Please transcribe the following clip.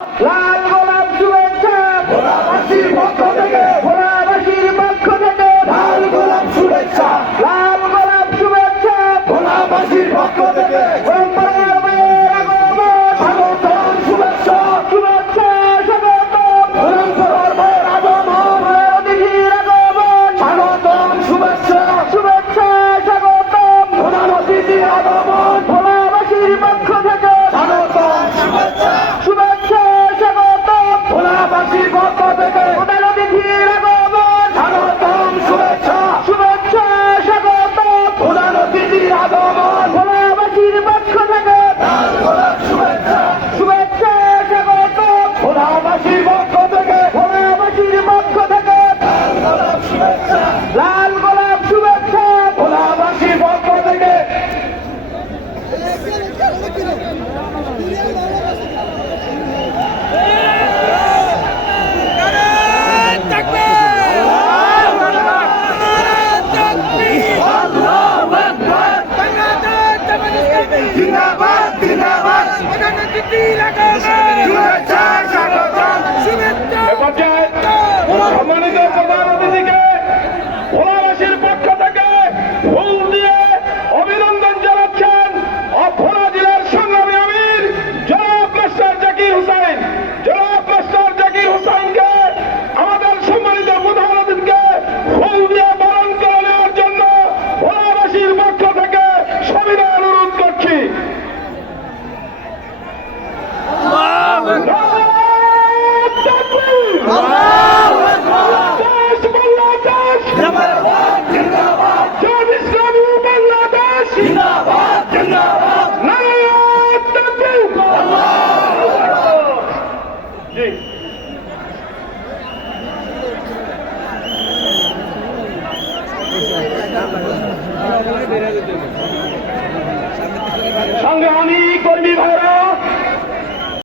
লাল গোলাপ শুভেচ্ছা ভোলাবাসীর পক্ষ থেকে, ভোলাবাসীর পক্ষ থেকে লাল গোলাপ শুভেচ্ছা, লাল গোলাপ শুভেচ্ছা ভোলাবাসীর পক্ষ থেকে। স্বাগতম শুভেচ্ছা, শুভেচ্ছা স্বাগতম আগমন, অতিথির আগমন, স্বাগতম শুভেচ্ছা, শুভেচ্ছা স্বাগতম প্রধান অতিথির আগমন, ভোলাবাসীর পক্ষ থেকে স্বাগতম শুভেচ্ছা, শুভেচ্ছা স্বাগতম ভোলাবাসীর পক্ষ থেকে প্রধান অতিথির আগমন, স্বাগতম শুভেচ্ছা, শুভেচ্ছা স্বাগতম প্রধান অতিথির আগমন, ভোলাবাসীর পক্ষ থেকে লাল গোলাপ শুভেচ্ছা, শুভেচ্ছা স্বাগতম ভোলাবাসীর পক্ষ থেকে, ভোলাবাসীর পক্ষ থেকে লাল গোলাপ শুভেচ্ছা, লাল গোলাপ শুভেচ্ছা ভোলাবাসীর পক্ষ থেকে। জিন্দাবাদ জিন্দাবাদ শুভেচ্ছা স্বাগতম শুভেচ্ছা। সম্মানিত প্রধান অতিথিকে ভোলাবাসীর পক্ষ থেকে ফুল দিয়ে অভিনন্দন জানাচ্ছেন ভোলা জেলার সংগ্রামী আমির জনাব মাস্টার জাকির হুসাইন। জনাব মাস্টার জাকির হুসাইনকে আমাদের সম্মানিত প্রধান অতিথিকে ফুল দিয়ে বরণ করে নেওয়ার জন্য ভোলাবাসীর পক্ষ থেকে সবিনয় অনুরোধ করছি। বেড়ে যেতে